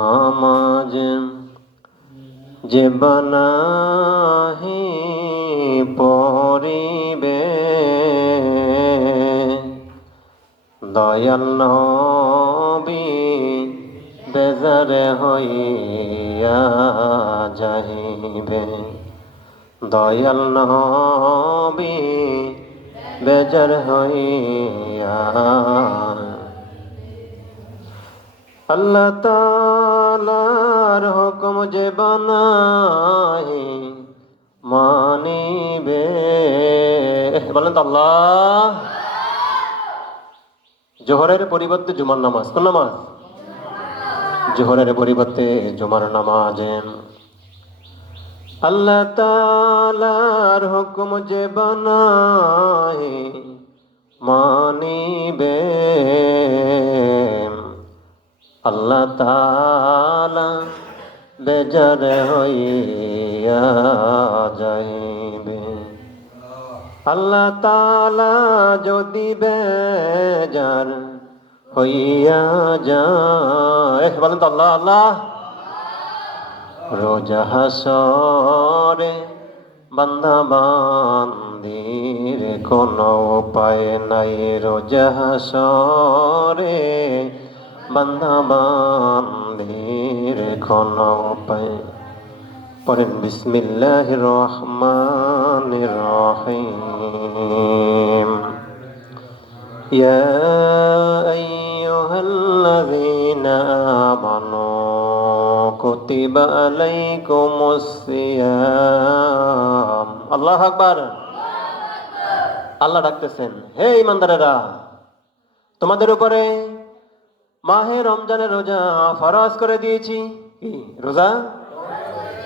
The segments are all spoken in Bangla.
নামাজ যে বানাহি পড়িবে দয়াল নবী বেজারে হইয়া যাহিবে দয়াল নবী বেজার হইয়া আল্লাহ তাআলার হুকুম যে বানাহি মানিবে বলেন তো আল্লাহ। জোহরের পরিবর্তে জুমার নামাজ, কোন নামাজ? জোহরের পরিবর্তে জুমার নামাজ। আল্লাহ তাআলার হুকুম যে বানাহি মানিবে আল্লাহ তাআলা বেজার হইয়া যাইবে। আল্লাহ তাআলা যদি বেজার হইয়া যায়, বলেন তো আল্লাহ আল্লাহ। রোজা হাসরে বান্দা বান্দির কোনো উপায় নাই, রোজা হাসরে বান্দা বান্দির কোনো উপায়। পড়েন বিসমিল্লাহির রহমানির রহিম। ইয়া আইয়ুহাল্লাযীনা আমানু কুতিবা আলাইকুমুস সিয়াম। আল্লাহু আকবার। আল্লাহ ডাকতেছেন, হে ঈমানদারেরা, তোমাদের উপরে মাহে রমজানের রোজা ফরজ করে দিয়েছি। কি রোজা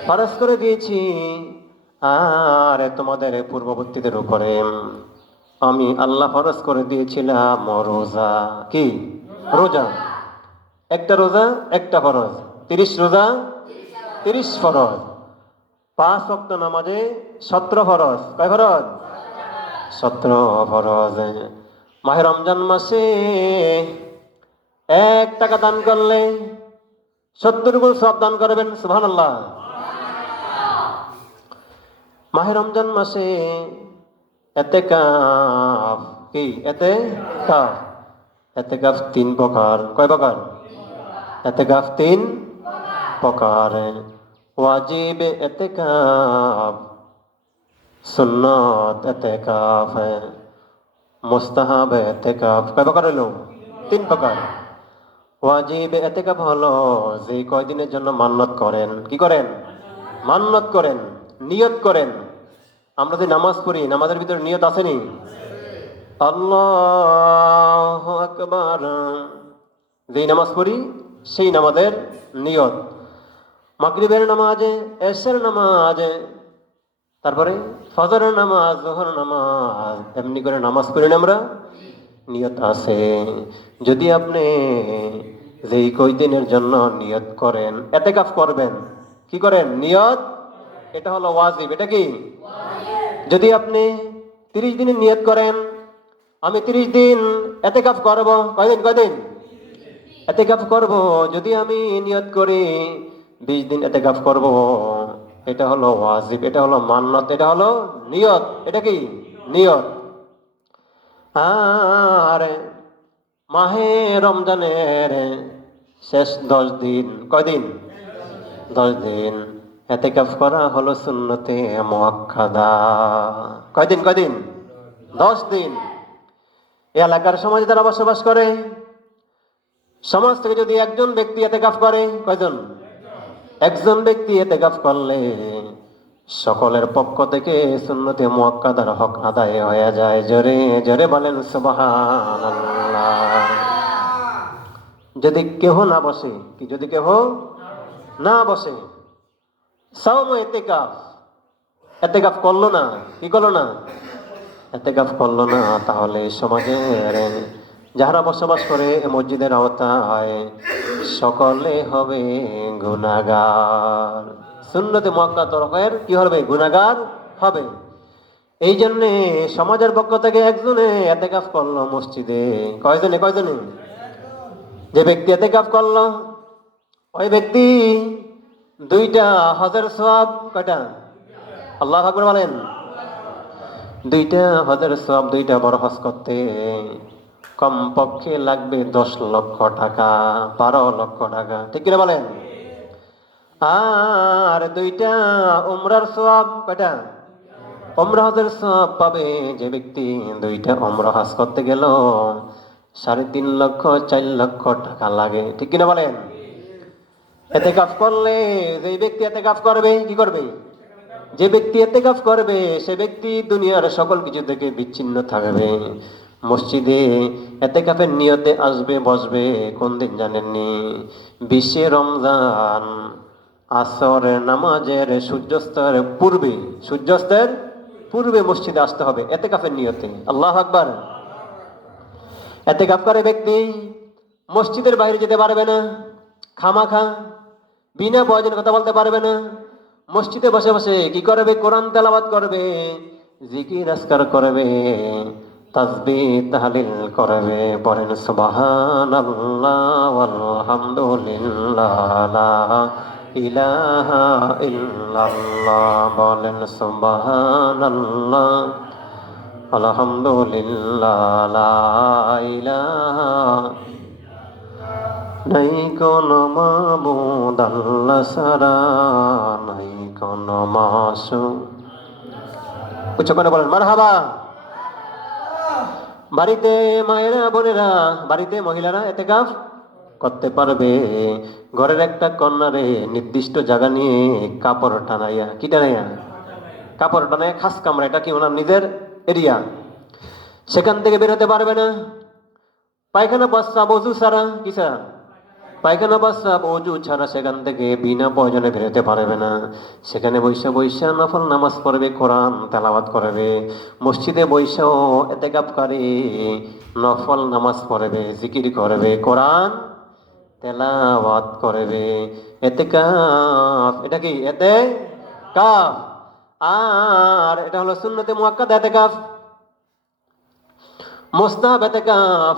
ফরজ করে দিয়েছি। আর তোমাদের পূর্ববর্তীদের উপরে আমি আল্লাহ ফরজ করে দিয়েছিলাম রোজা। কি রোজা? একটা রোজা একটা ফরজ, 30 রোজা 30 ফরজ। 5 ওয়াক্ত নামাজে 17 ফরজ। কয় ফরজ? 17 ফরজ। মাহে রমজান মাসে 1 টাকা দান করলে 70 গুণ সওয়াব দান করবেন। সুবহানাল্লাহ। মাহে রমজান মাসে ইতিকাফ। কি ইতিকাফ? ইতিকাফ 3 প্রকার। কয় প্রকার? ইতিকাফ 3 প্রকার। ওয়াজিব ইতিকাফ, সুন্নাত ইতিকাফ, মুস্তাহাব ইতিকাফ। কয় প্রকার হলো? 3 প্রকার। ওয়াজিব ইতিকাফ হলো যে কয়দিনের জন্য মান্নত করেন। কি করেন? মান্নত করেন, নিয়ত করেন। আমরা যে নামাজ পড়ি, নামাজের ভিতরে নিয়ত আসেনি? আল্লাহু আকবার। যেই নামাজ পড়ি সেই নামাজের নিয়ত। মাগরিবের নামাজে, এশার নামাজে, তারপরে ফজরের নামাজ, যোহর নামাজ, এমনি করে নামাজ পড়ি না আমরা, নিয়ত আছে। যদি আপনি যেই কয়দিনের জন্য নিয়ত করেন, ইতিকাফ করবেন, কি করেন? নিয়ত। এটা হলো ওয়াজিব। এটা কি? যদি আপনি 30 দিনের নিয়ত করেন, আমি 30 দিন ইতিকাফ করব। কয়দিন? কয়দিন ইতিকাফ করব। যদি আমি নিয়ত করি 20 দিন ইতিকাফ করব, এটা হলো ওয়াজিব, এটা হলো মান্নত, এটা হলো নিয়ত। এটা কি? নিয়ত। আর মাহে রমজানের শেষ 10 দিন, কয়দিন? 10 দিন ইতিকাফ করা হলো সুন্নতে মুআক্কাদা। কয়দিন? কয়দিন? 10 দিন। এই এলাকার সমাজে যারা বসবাস করে, সমাজ থেকে যদি একজন ব্যক্তি ইতিকাফ করে, কয়জন? একজন ব্যক্তি ইতিকাফ করলে সকলের পক্ষ থেকে সুন্নতে মুআক্কাদার হক আদায় হয়ে যায়। জোরে জোরে বলেন সুবহানাল্লাহ। যদি কেহ না বসে, কি যদি কেহ না বসে, সাওম ইতিকাফ, ইতিকাফ করলো না, কি করলো না? ইতিকাফ করলো না, তাহলে সমাজের যারা বসবাস করে মসজিদের আওতায় সকলে হবে গুনাহগার। সুন্নতে মুআক্কাদা তরফের কি হবে? গুনাহগার হবে। এই জন্যে সমাজের পক্ষ থেকে একজনে ইতিকাফ করলো মসজিদে। কয়জনে? কয়জনে? যে ব্যক্তি ইতিকাফ করলো ওই ব্যক্তি দুইটা হজের সওয়াব কয়টা? আল্লাহু আকবার বলেন। দুইটা হজের সওয়াব, দুইটা বড় হজ করতে কমপক্ষে লাগবে 10 লক্ষ টাকা, 12 লক্ষ টাকা, ঠিক কিনা বলেন? আর দুইটা উমরার সওয়াব কয়টা? উমরা হজের সওয়াব পাবে যে ব্যক্তি দুইটা উমরা হজ করতে গেল, 3.5 লক্ষ 4 লক্ষ টাকা লাগে, ঠিক কিনা বলেন? এতেকাফ করলে, যে ব্যক্তি এতেকাফ করবে কি করবে? যে ব্যক্তি এতেকাফ করবে সে ব্যক্তি দুনিয়ার সকল কিছু থেকে বিচ্ছিন্ন থাকবে। মসজিদে এতেকাফের নিয়তে আসবে, বসবে কোন দিন জানেননি? 20 রমজান আসরের নামাজের সূর্যাস্তের পূর্বে, সূর্যাস্তের পূর্বে মসজিদে আসতে হবে এতেকাফের নিয়তে। আল্লাহু আকবার। এতেকাফ করে ব্যক্তি মসজিদের বাইরে যেতে পারবে না, খামাখা বিনা প্রয়োজনে কথা বলতে পারবে না। মসজিদে বসে বসে কি করবে? কোরআন তেলাওয়াত করবে, জিকির আজকার করবে, তাসবিহ তাহলিল করবে। পড়েন সুবহানাল্লাহ ওয়ালহামদুলিল্লাহ লা ইলাহা ইল্লাল্লাহ। বলেন সুবহানাল্লাহ আলহামদুলিল্লাহ লা ইলাহা, নাই কোনো মাবুদ আল্লাহ ছাড়া, নাই কোনো মাসুদ। উচ্চ করে বলেন মারহাবা। বাড়িতে মায়েরা বোনেরা, বাড়িতে মহিলারা এতেকাফ করতে পারবে। ঘরের একটা কর্নারে নির্দিষ্ট জায়গা নিয়ে কাপড় টানাইয়া, কি টানাইয়া? কাপড় টানাইয়া খাস কামরা, এটা কি ওনার নিজের এরিয়া, সেখান থেকে বের হতে পারবে না। পায়খানা প্রস্রাব অজু ছাড়া, কি ছাড়া? পায়খানা প্রস্রাব অজু ছাড়া সেখান থেকে বিনা প্রয়োজনে বেরোতে পারবে না। সেখানে বৈশা বৈশা নফল নামাজ পড়বে, কোরআন তেলাওয়াত করবে। মসজিদে বৈশাও এতেকাফকারী নফল নামাজ পড়বে, জিকির করবে, কোরআন তেলাওয়াত করবে। এতেকাফ, এটা কি? এতেকাফ। আর এটা হলো সুন্নতে মুআক্কাদা এতেকাফ। মুস্তাহাব এতেকাফ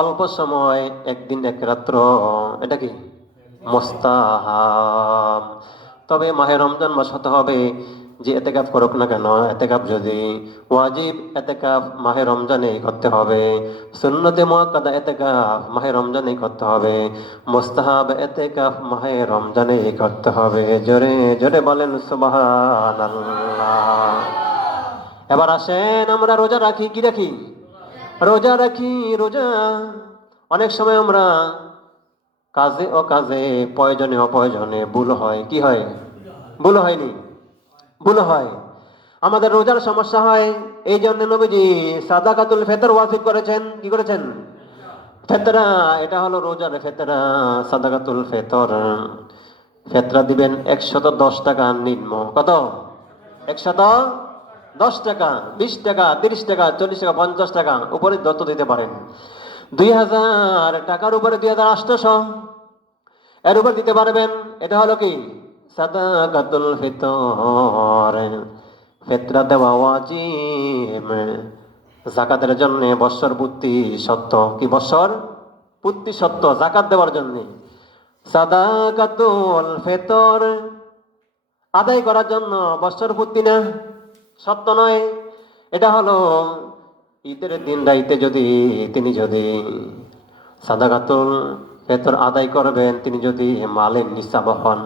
অল্প সময়, একদিন এক রাত্র, এটা কি? মুস্তাহাব। তবে মাহে রমজান মাস হতে হবে, যে এতেকাফ করুক না কেন, এতেকাফ যদি ওয়াজিব এতেকাফ মাহে রমজানেই করতে হবে, সুন্নতে মুআক্কাদা এতেকাফ মাহে রমজানেই করতে হবে, মুস্তাহাব এতেকাফ মাহে রমজানেই করতে হবে। জোরে জোরে বলেন সুবহানাল্লাহ। এবার আসেন, আমরা রোজা রাখি, কি রাখি? রোজা রাখি। রোজা অনেক সময় আমরা কাজে অকাজে, প্রয়োজনে অপ্রয়োজনে ভুল হয়, কি হয়? ভুল হয়নি? ভুল হয়। আমাদের রোজার সমস্যা হয়, এই জন্য নবীজি সাদাকাতুল ফিতর ওয়াজিব করেছেন। কি করেছেন? ফেতরা, এটা হলো রোজার ফেতরা, সাদাকাতুল ফিতর। ফেতরা দিবেন 110 টাকা নিম্ন। কত? 110 টাকা, 20 টাকা, 30 টাকা, 40 টাকা, 50 টাকা, উপরে যত দিতে পারেন। 2000 টাকার উপরে 2800, এর উপর দিতে পারবেন। এটা হলো কি? সাদাকাতুল ফিতর। ফিতরা দেওয়া ওয়াজিব। যাকাতের জন্য বৎসর পূর্তি সত্য, কি বৎসর পূর্তি সত্য যাকাত দেওয়ার জন্য। সাদাকাতুল ফিতর আদায় করার জন্য বৎসর পূর্তি না, সত্য নয়। এটা হলো ঈদের দিন রাইতে যদি তিনি সাদাকাতুল ফিতর আদায় করবেন, তিনি যদি মালের নিসাব হন,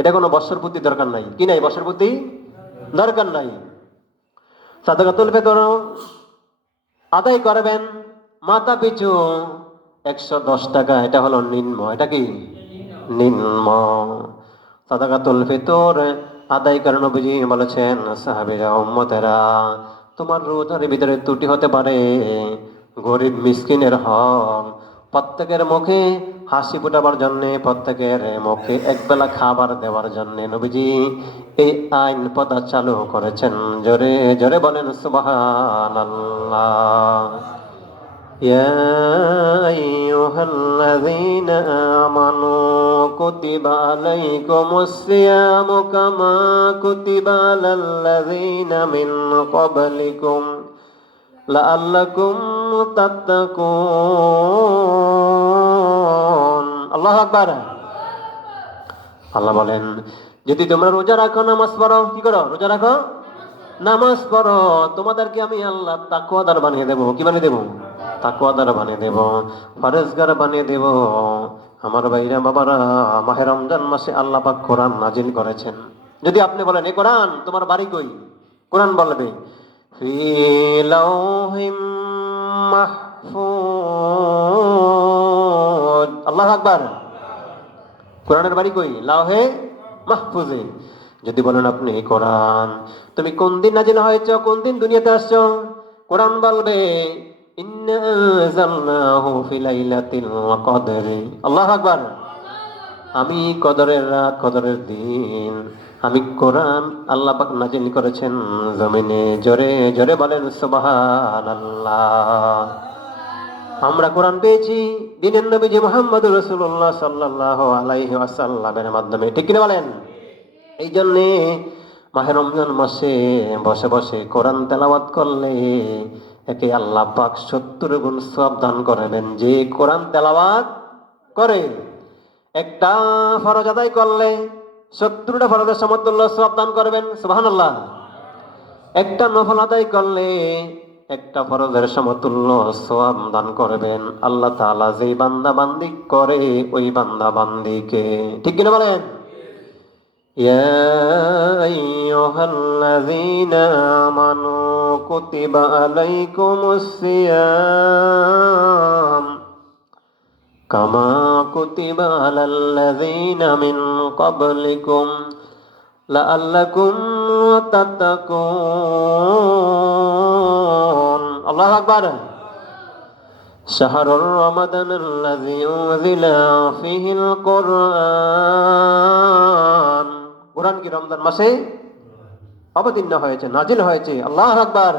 এটা কোনো বৎসর পূর্তি দরকার নাই, কি নাই? বৎসর পূর্তি দরকার নাই। সাদাকাতুল ফিতর আদায় করবেন মাথা পিছু 110 টাকা, এটা হলো নিম্ন। এটা কি? নিম্ন। সাদাকাতুল ফিতর আদায় করে নবীজি বলেছেন, সাহাবীরা, উম্মতেরা, তোমার রোজার ভিতরে ত্রুটি হতে পারে, গরিব মিসকিনের হক, প্রত্যেকের মুখে হাসি ফোটাবার জন্য, প্রত্যেকের মুখে একবেলা খাবার দেওয়ার জন্য নবীজি এই আইন পদা চালু করেছেন। জোরে জোরে বলেন সুবহানাল্লাহ। يا أيها الذين آمنوا كتب عليكم الصيام كما كتب على الذين من قبلكم لعلكم تتقون। আল্লাহু আকবার। আল্লাহ বলেন, যদি তোমরা রোজা রাখো, নামাজ পড়ো, কি করো? রোজা রাখো, নামাজ পড়ো, তোমাদেরকে আমি আল্লাহ তাকওয়াদার বানিয়ে দেব। কি বানিয়ে দেব? তাকওয়াদার বানিয়ে দেব, ফরেজগার বানিয়ে দেব। আমার ভাইরা বাবারা, মাহে রমজান মাসে আল্লাহ পাক কোরআন নাজিল করেছেন। যদি আপনি বলেন, এ কোরআন তোমার বাড়ি কই? কোরআন বলবে, ফি লাউহিম মাহফুজ। আল্লাহু আকবার। কোরআনের বাড়ি কই? লাউহে মাহফুজে। যদি বলেন আপনি, কোরআন তুমি কোন দিন নাজিল হয়েছ, কোন দিন দুনিয়াতে আসছো? কোরআন বলবে, ইন্না আনজালনাহু ফি লাইলাতিল কদরি। আল্লাহু আকবার। আমি কদরের রাত, কদরের দিন, আমি কোরআন আল্লাহ পাক নাজিল করেছেন জমিনে। জোরে জোরে বলেন সুবহানাল্লাহ। আমরা কোরআন পেয়েছি দিনের নবীজি মুহাম্মদুর রাসূলুল্লাহ সাল্লাল্লাহু আলাইহি ওয়াসাল্লামের মাধ্যমে। ঠিক কিনা বলেন? এই জন্যে মাহে রমজান মাসে বসে বসে কোরআন তেলাওয়াত করলে একে আল্লাহ পাক 70 গুণ সওয়াব দান করবেন। যে কোরআন তেলাওয়াত করে, একটা ফরজ আদায় করলে 70টা ফরজের সমতুল্য সওয়াব দান করবেন। সুবহানাল্লাহ। একটা নফল আদায় করলে একটা ফরজের সমতুল্য সওয়াব দান করবেন আল্লাহ তাআলা। যেই বান্দা বান্দি করে ওই বান্দা বান্দিকে। ঠিক কিনা বলেন? ইয়া আইয়ুহাল্লাযীনা আমানু কুতিবা আলাইকুমুস সিয়াম কামা কুতিবা আলাল্লাযীনা মিন ক্বাবলিকুম লাআল্লাকুম তাত্তাকুন। আল্লাহু আকবার। শাহরুর রমাদানাল্লাযী উনজিলা ফীহিল কুরআন। কুরআন কি রমজান মাসে অবতীর্ণ হয়েছে, নাজিল হয়েছে। আল্লাহু আকবার।